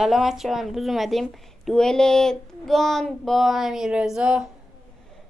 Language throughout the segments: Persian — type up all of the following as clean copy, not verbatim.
سلام بچه‌ها، امروز اومدیم دوئل گان با امیررضا.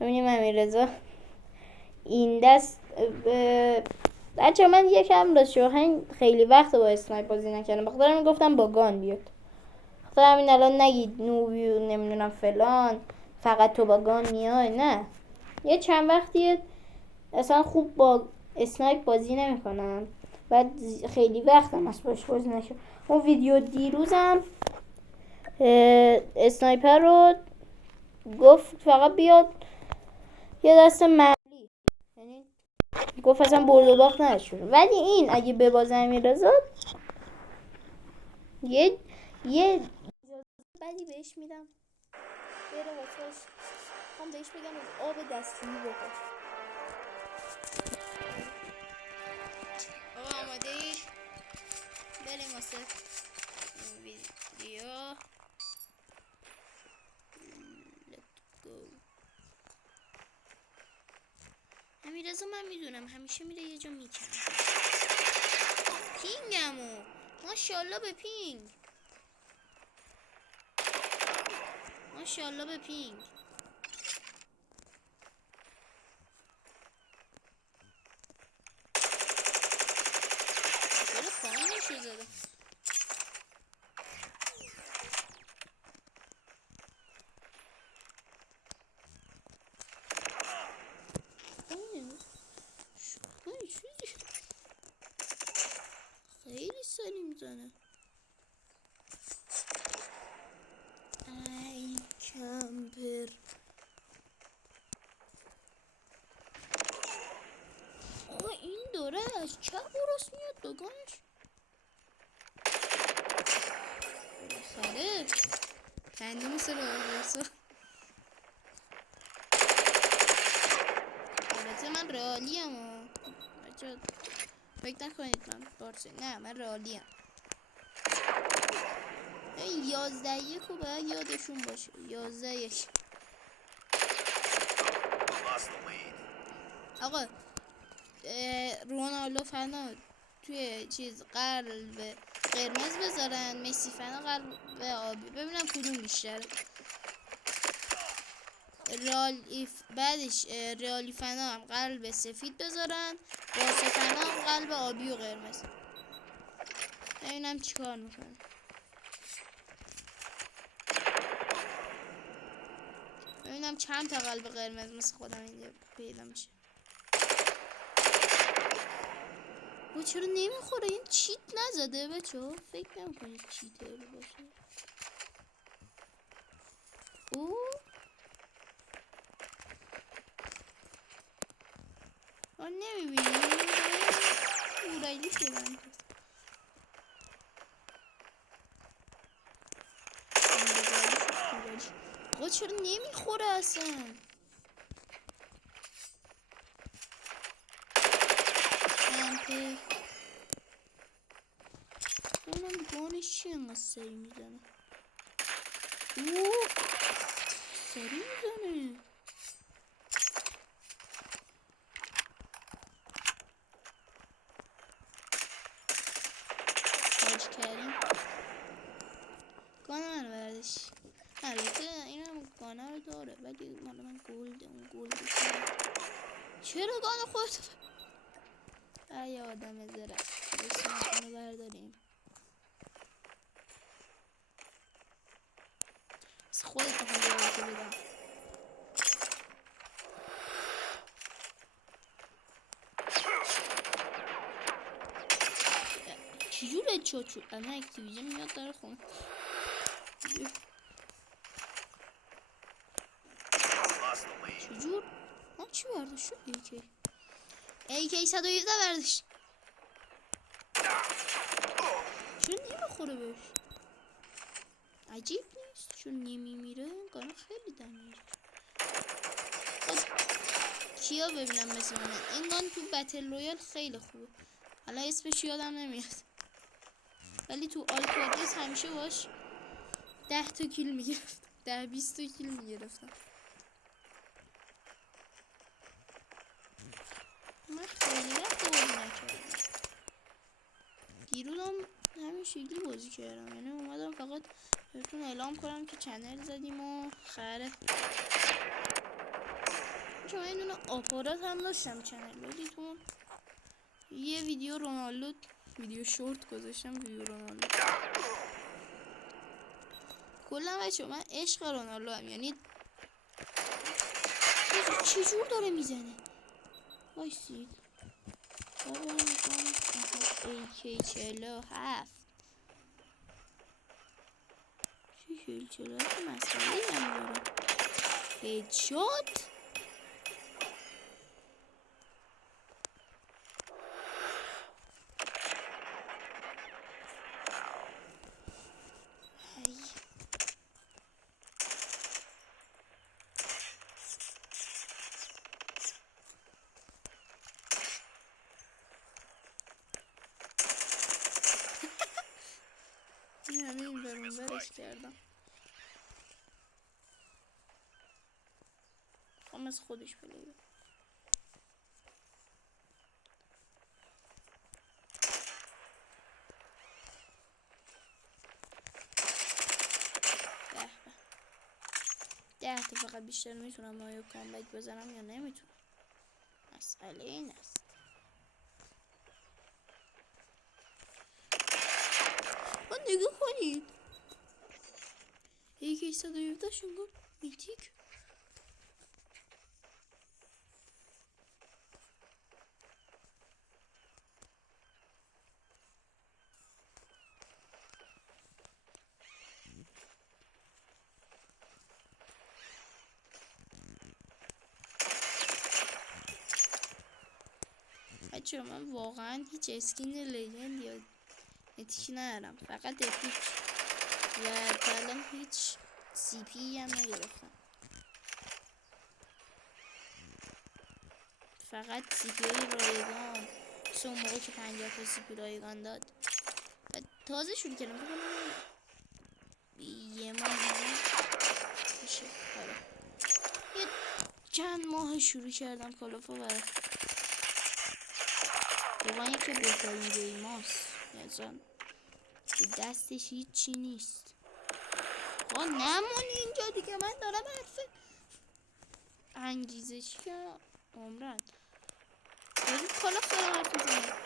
ببینیم امیررضا این دست بچه‌ها من یکم راست شو خیلی وقت با اسنایپ بازی نکردم، بخاطر همین گفتم با گان بیاد. بخاطر همین الان نگید نوبی نمیدونم فلان فقط تو با گان میای، نه، یه چند وقتیه اصلا خوب با اسنایپ بازی نمیکنم، بعد خیلی وقتم از باش بازی نکردم. اون ویدیو دیروزم اسنایپر رو گفت فقط بیاد یه دست ملی، یعنی گفت اصلا برد و باخت نشد. ولی این اگه ببازه امیررضا یه بدی بهش میدم، بره واسش هم بهش بگم از آب دستشویی بخور. آماده ای؟ بریم واسه این ویدیو. Let's go. امیررضا من میدونم همیشه میره یه جا میکنه. پینگمو ماشاءالله به پینگ، ماشاءالله به پینگ. چرا خانمشو زده؟ خیلی سری میزنه. ای کمپر. آقا این داره از چپ و راست میاد دوگانش. خاله خندی مثل رئالبرسا. البته من رئالیم و بچه فکر نکنید من بارسا، نه من رئالیم. این 11-1 رو باید یادشون باشه. 11-1. آقا رونالدو فنا توی چیز قلب قرمز بذارن، مسی فنا قلب آبی، ببینم کدوم بیشتره. بعدش رئالی فنا هم قلب سفید بذارن، بارسا فنا هم قلب آبی و قرمز. ببینم چیکار میکنه. ببینم چند تا قلب قرمز مثل خودم اینجا پیدا میشه. و چرا نمیخوره؟ این چیت نزده بچه ها؟ فکر نمیکنید چیتر باشه. او آن نمیبینی اورایلی شدن. آقا چرا نمیخوره اصلا؟ کمپه ببینم گانش چی انقدر سری میزنه. اوه سری میزنه. تاج کردیم گانه من بردش. البته این هم گانه رو داره ولی مال من گلده. اون گلده چرا گانه خودتو ای آدم زره. بسیم اینو برداریم. بس خودت بخوام یادتو بدم. چجور هدشات شد؟ الان اکتیویژن میاد داره خون. چجور؟ ها چی برداشت شد؟ AK 117 برداشت. چون نمیخوره بهش؟ عجیب نیست چون نمیمیره. گانه خیلی دمیره. کیا ببینم مثل من این گان تو بتل رویال خیلی خوبه. حالا اسمش یادم نمیاد ولی تو آلکادرس همیشه باش 10 تا کیل میگرفت. 10-20 تا کیل میگرفتم. من خیلی وقت بازی نکردم. دیروزم همین شکلی بازی کردم، یعنی اومدم فقط بهتون اعلام کنم که چنل زدیم و خیره. چون من دونه آپارات هم داشتم چنل، ولی تو یه ویدیو رونالدو، ویدیو شورت گذاشتم، ویدیو رونالدو. کلا بچه من عشق رونالدو هم، یعنی چجور داره میزنه. وایسید بابا میکنم AK47 چی 47 مسئله هم داره. هیدشات این همه این برون برش کردم. خواهم از خودش بلیده. ده تا فقط بیشتر میتونم آیا کامبک بزنم یا نمیتونم، مسئله این است. نگاه کنید یکی 117 شنگار میتیک. بچه من واقعا هیچ اسکین لیجند یا میتیک ندارم، فقط اپیک و تا هیچ سی پی هم نگرفتم. فقط سی پی رایگان اون موقع که 50 تا سی پی رایگان داد و تازه شروع کردم یه ماه میشه. یه چند ماه شروع کردم کالافا و دوباره که بهترین گیماست، یعنی دستش هیچی نیست. نمونی اینجا دیگه، من دارم حرف انگیزشی که عمرن بازی کالافا دارم حرف میزنم.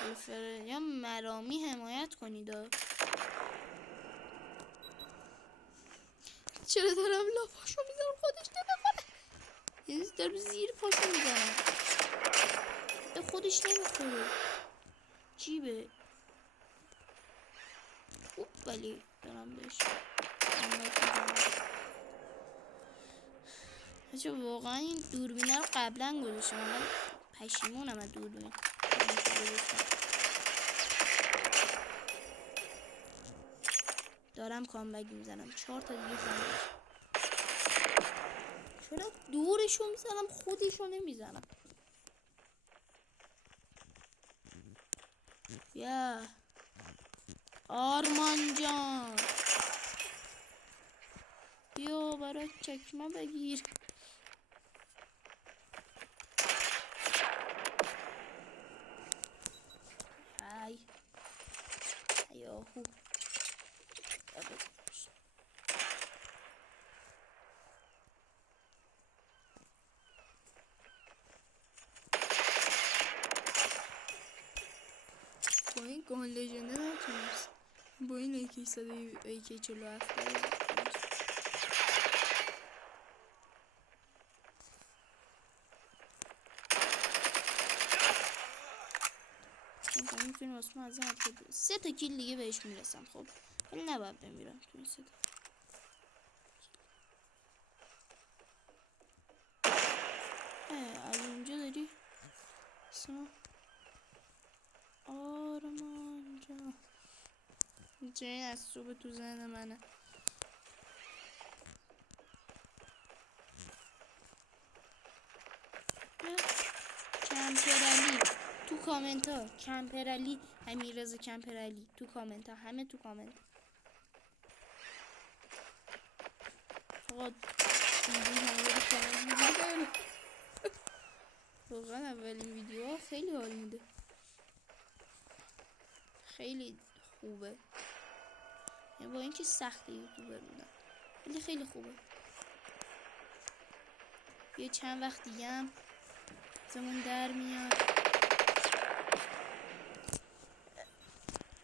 کالافا یا مرامی حمایت کنید. چرا دارم لافاشو میزنم خودش نمیخوره، یعنی دارم زیر پاشو میزنم به خودش نمیخوره. جیبه اوب ولی دارم بهش بچه واقعا این دوربینه رو قبلا گذاشتم، من پشیمونم از دوربینه دارم کامبک میزنم. 4 تا دیگه کامبک. چرا دورشو میزنم خودشو نمیزنم؟ بیا آرمان جان بیا برای چکمه بگیر. ای ایاهو با این گان لژنده نتونست با این AK 47 من میتونیم واسه از این 3 تا کیل دیگه بهش میرسم. خب ولی نباید بمیرم تو این 3 تا. از اونجا داری آرمان جا این از صبح تو ذهن منه. کمپرالی تو کامنت ها، کمپرالی امیررضا کمپرالی تو کامنت ها، همه تو کامنت واقعا اولین ویدیو ها خیلی حال میده. خیلی خوبه، با اینکه سخت یوتیوبر بودم ولی خیلی خوبه. یه چند وقت دیگه هم زمان در میاد،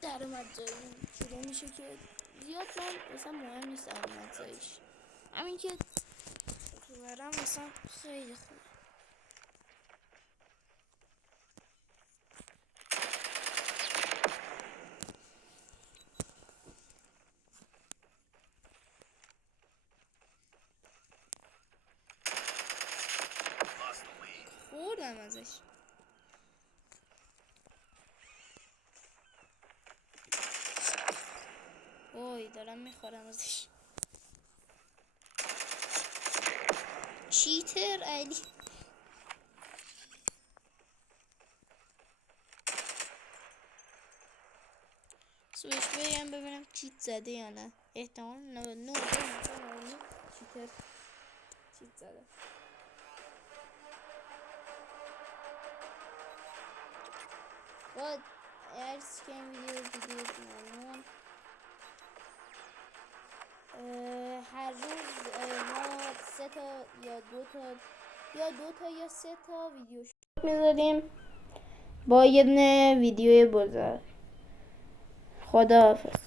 درآمدزایی شروع میشه که زیاد من مثلا مهم نیست درآمدزاییش، همین که یوتیوبرم مثلا خیلی خوبه. خوردم ازش. اوی دارم میخورم ازش. چیتر علی. سویش بگم ببینم چیت زده یا نه. احتمال 99 چیتر چیت زده. باید ارز که این ویدیو ممنون. هر روز ما 3 تا یا 2 تا یا 3 تا ویدیو شورت میذاریم با یه دونه ویدیو بزرگ. خداحافظ.